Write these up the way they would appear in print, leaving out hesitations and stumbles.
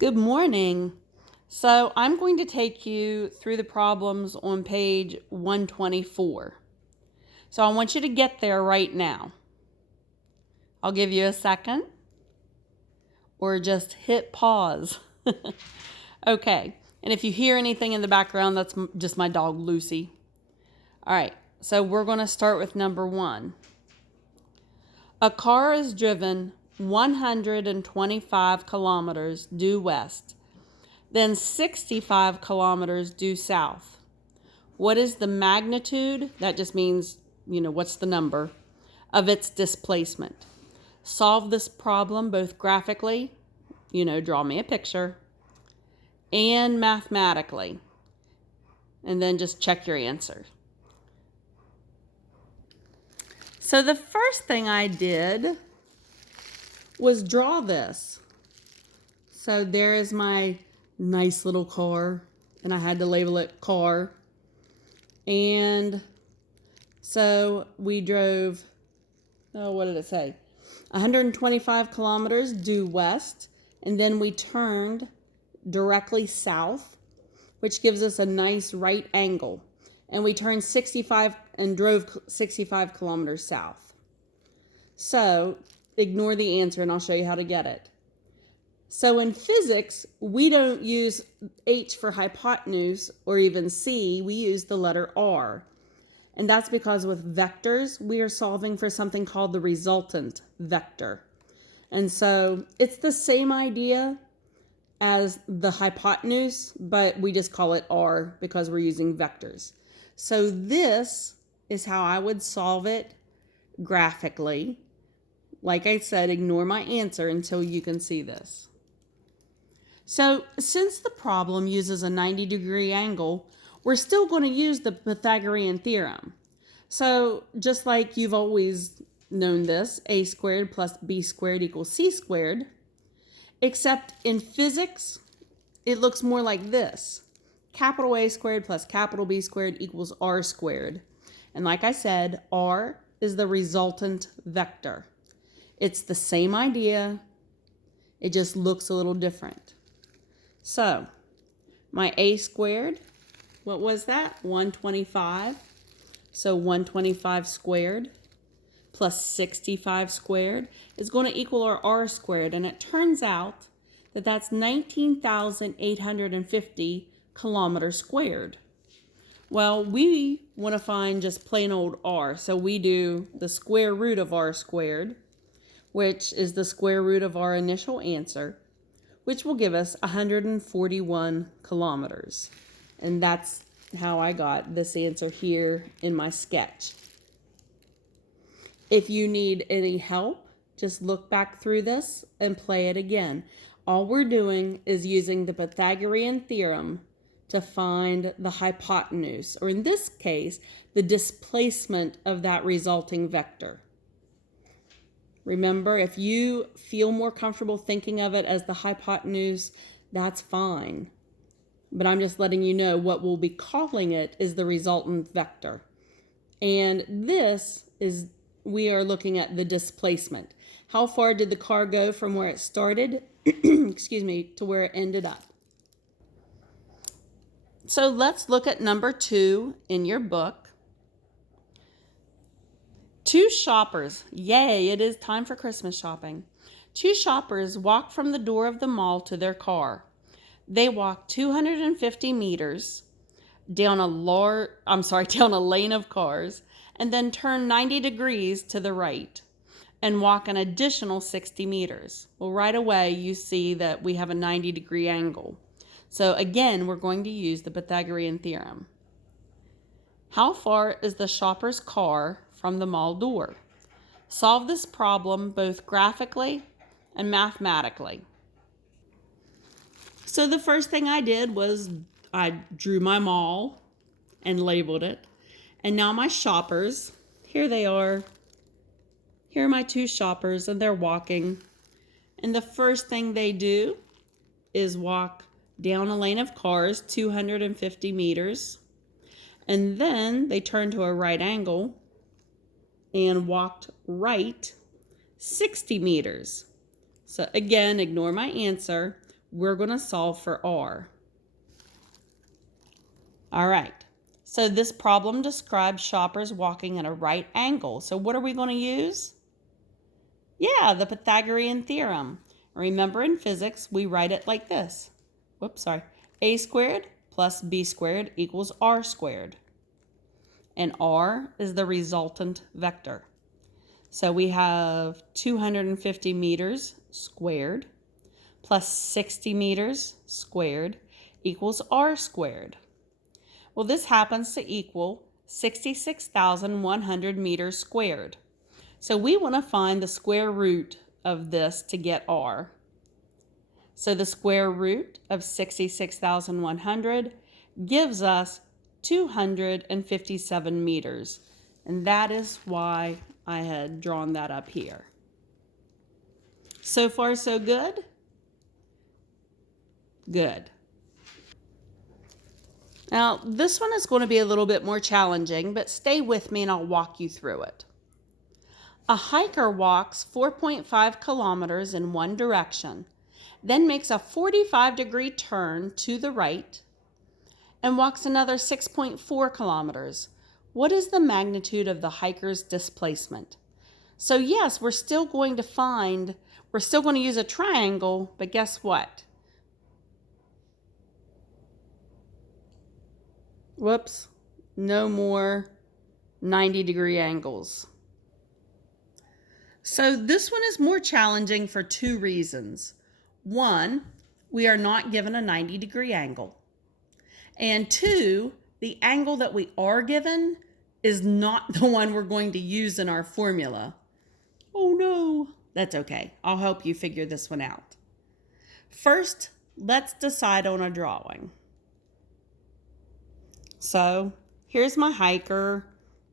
Good morning. So I'm going to take you through the problems on page 124. So I want you to get there right now. I'll give you a second or just hit pause. Okay. And if you hear anything in the background, that's just my dog Lucy. All right. So we're going to start with number 1. A car is driven 125 kilometers due west, then 65 kilometers due south. What is the magnitude? That just means, what's the number of its displacement. Solve this problem both graphically, draw me a picture, and mathematically. And then just check your answer. So the first thing I did was draw this. So there is my nice little car, and I had to label it car. And so we drove, what did it say? 125 kilometers due west, and then we turned directly south, which gives us a nice right angle. And we turned 65 and drove 65 kilometers south. So ignore the answer and I'll show you how to get it. So in physics, we don't use H for hypotenuse or even C, we use the letter R. And that's because with vectors, we are solving for something called the resultant vector. And so it's the same idea as the hypotenuse, but we just call it R because we're using vectors. So this is how I would solve it graphically. Like I said, ignore my answer until you can see this. So since the problem uses a 90-degree angle, we're still going to use the Pythagorean theorem. So just like you've always known this, a squared plus b squared equals c squared, except in physics, it looks more like this. Capital A squared plus capital B squared equals r squared. And like I said, r is the resultant vector. It's the same idea, it just looks a little different. So, my a squared, what was that? 125. So 125 squared plus 65 squared is going to equal our r squared. And it turns out that that's 19,850 kilometers squared. Well, we want to find just plain old r. So we do the square root of r squared, which is the square root of our initial answer, which will give us 141 kilometers. And that's how I got this answer here in my sketch. If you need any help, just look back through this and play it again. All we're doing is using the Pythagorean theorem to find the hypotenuse, or in this case, the displacement of that resulting vector. Remember, if you feel more comfortable thinking of it as the hypotenuse, that's fine. But I'm just letting you know what we'll be calling it is the resultant vector. And this is, we are looking at the displacement. How far did the car go from where it started, to where it ended up? So let's look at number 2 in your book. Two shoppers, yay, it is time for Christmas shopping. Two shoppers walk from the door of the mall to their car. They walk 250 meters down a lane of cars, and then turn 90 degrees to the right and walk an additional 60 meters. Well, right away you see that we have a 90-degree angle. So again, we're going to use the Pythagorean theorem. How far is the shopper's car from the mall door? Solve this problem both graphically and mathematically. So the first thing I did was I drew my mall and labeled it. And now my shoppers, here they are. Here are my two shoppers, and they're walking. And the first thing they do is walk down a lane of cars, 250 meters. And then they turned to a right angle and walked right 60 meters. So again, ignore my answer. we're going to solve for r. All right. So this problem describes shoppers walking at a right angle. So what are we going to use? Yeah, the Pythagorean theorem. Remember in physics, we write it like this. A squared plus b squared equals r squared. And r is the resultant vector. So we have 250 meters squared plus 60 meters squared equals r squared. Well, this happens to equal 66,100 meters squared. So we want to find the square root of this to get r. So the square root of 66,100 gives us 257 meters. And that is why I had drawn that up here. So far, so good? Good. Now, this one is going to be a little bit more challenging, but stay with me and I'll walk you through it. A hiker walks 4.5 kilometers in one direction, then makes a 45-degree turn to the right and walks another 6.4 kilometers. What is the magnitude of the hiker's displacement? So yes, we're still going to use a triangle, but guess what? Whoops, no more 90-degree angles. So this one is more challenging for two reasons. One, we are not given a 90-degree angle. And two, the angle that we are given is not the one we're going to use in our formula. Oh no, that's okay. I'll help you figure this one out. First, let's decide on a drawing. So here's my hiker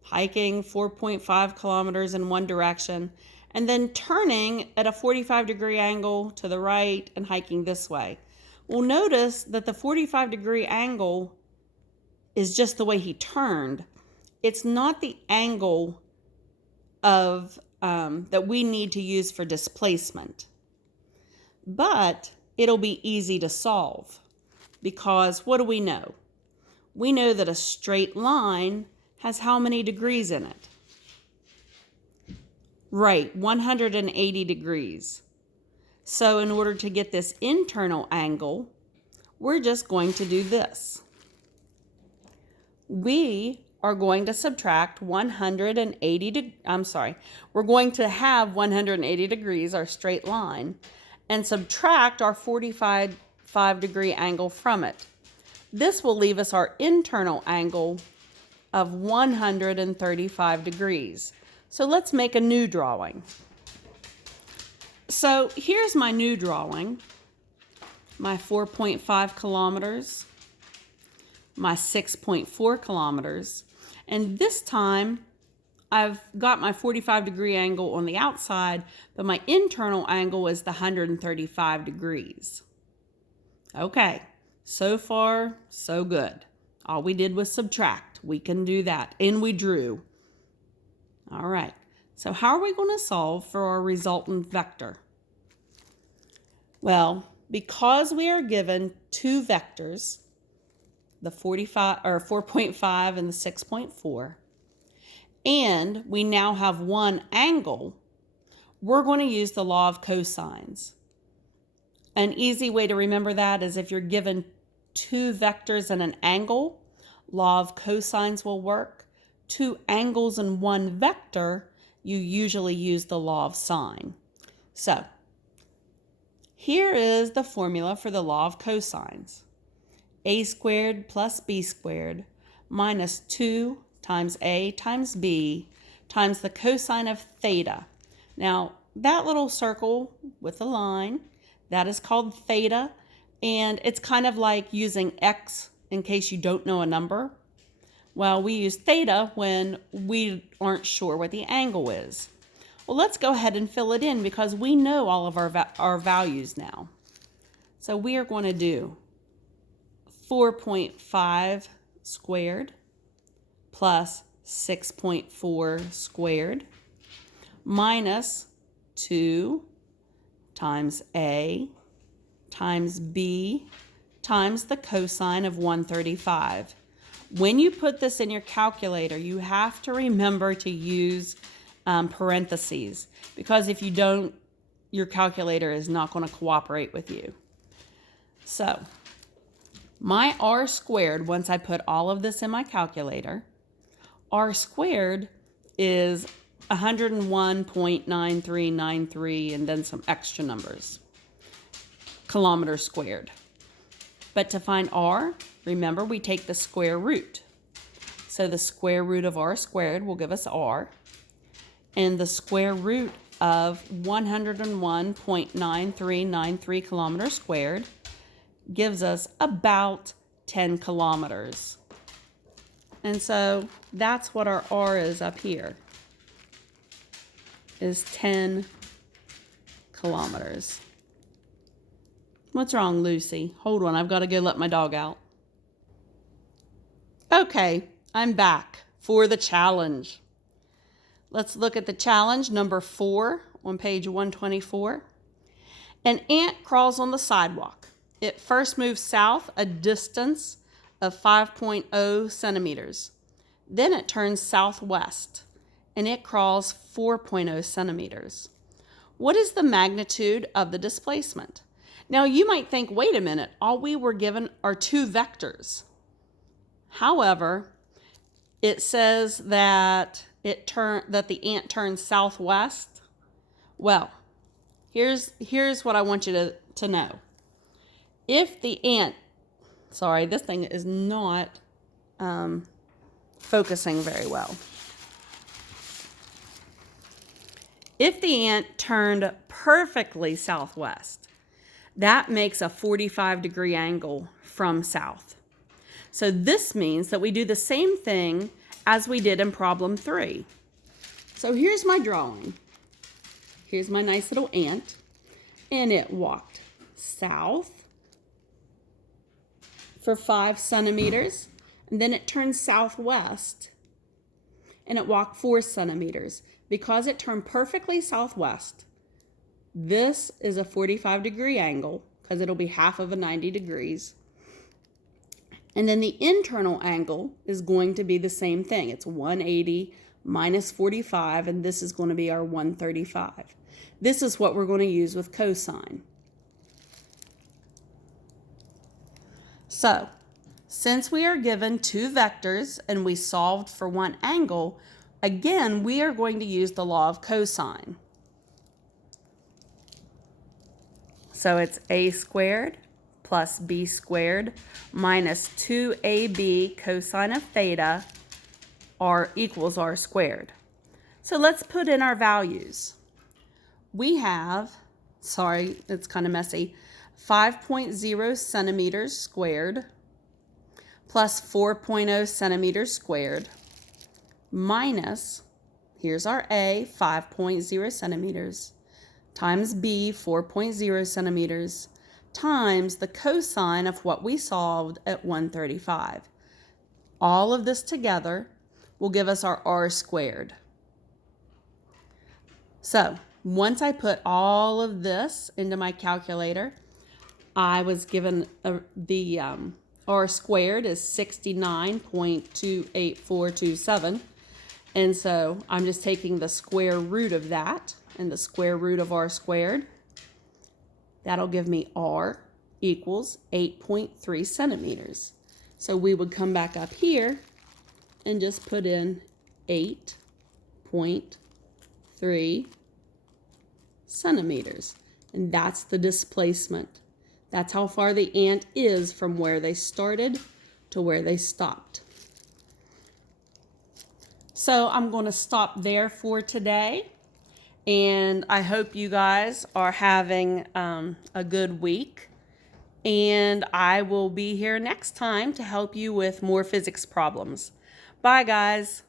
hiking 4.5 kilometers in one direction and then turning at a 45-degree angle to the right and hiking this way. Well, notice that the 45-degree angle is just the way he turned. It's not the angle of that we need to use for displacement. But it'll be easy to solve because what do we know? We know that a straight line has how many degrees in it? Right, 180 degrees. So in order to get this internal angle, we're just going to do this. We are going to subtract we're going to have 180 degrees, our straight line, and subtract our 45-degree angle from it. This will leave us our internal angle of 135 degrees. So let's make a new drawing. So here's my new drawing, my 4.5 kilometers, my 6.4 kilometers, and this time I've got my 45-degree angle on the outside, but my internal angle is the 135 degrees. Okay, so far, so good. All we did was subtract. We can do that, and we drew. All right, so how are we going to solve for our resultant vector? Well, because we are given two vectors, the 4.5 and the 6.4, and we now have one angle, we're going to use the law of cosines. An easy way to remember that is if you're given two vectors and an angle, law of cosines will work. Two angles and one vector, you usually use the law of sine. So here is the formula for the law of cosines. A squared plus b squared minus 2 times a times b times the cosine of theta. Now, that little circle with a line, that is called theta, and it's kind of like using x in case you don't know a number. Well, we use theta when we aren't sure what the angle is. Well, let's go ahead and fill it in because we know all of our values now. So we are going to do 4.5 squared plus 6.4 squared minus 2 times a times b times the cosine of 135. When you put this in your calculator, you have to remember to use parentheses, because if you don't, your calculator is not going to cooperate with you. So my r squared, once I put all of this in my calculator, r squared is 101.9393 and then some extra numbers, kilometers squared. But to find r, remember we take the square root. So the square root of r squared will give us r, and the square root of 101.9393 kilometers squared gives us about 10 kilometers. And so that's what our r is up here, is 10 kilometers. What's wrong, Lucy? Hold on, I've got to go let my dog out. Okay, I'm back for the challenge. Let's look at the challenge number 4 on page 124. An ant crawls on the sidewalk. It first moves south a distance of 5.0 centimeters. Then it turns southwest, and it crawls 4.0 centimeters. What is the magnitude of the displacement? Now you might think, wait a minute, all we were given are 2 vectors. However, it says that the ant turns southwest. Well, here's what I want you to know. If the ant, sorry, this thing is not focusing very well. If the ant turned perfectly southwest, that makes a 45-degree angle from south. So this means that we do the same thing as we did in problem 3. So here's my drawing. Here's my nice little ant, and it walked south for 5 centimeters, and then it turned southwest, and it walked 4 centimeters. Because it turned perfectly southwest, this is a 45-degree angle, because it'll be half of a 90 degrees. And then the internal angle is going to be the same thing. It's 180 minus 45, and this is going to be our 135. This is what we're going to use with cosine. So, since we are given 2 vectors and we solved for one angle, again, we are going to use the law of cosine. So it's a squared plus b squared minus 2ab cosine of theta equals r squared. So let's put in our values. We have, sorry, it's kind of messy, 5.0 centimeters squared plus 4.0 centimeters squared minus, here's our a, 5.0 centimeters, times b, 4.0 centimeters, times the cosine of what we solved at 135. All of this together will give us our r squared. So once I put all of this into my calculator, I was given the r squared is 69.28427. And so I'm just taking the square root of that and the square root of r squared. That'll give me r equals 8.3 centimeters. So we would come back up here and just put in 8.3 centimeters. And that's the displacement. That's how far the ant is from where they started to where they stopped. So I'm going to stop there for today, and I hope you guys are having a good week, and I will be here next time to help you with more physics problems. Bye, guys.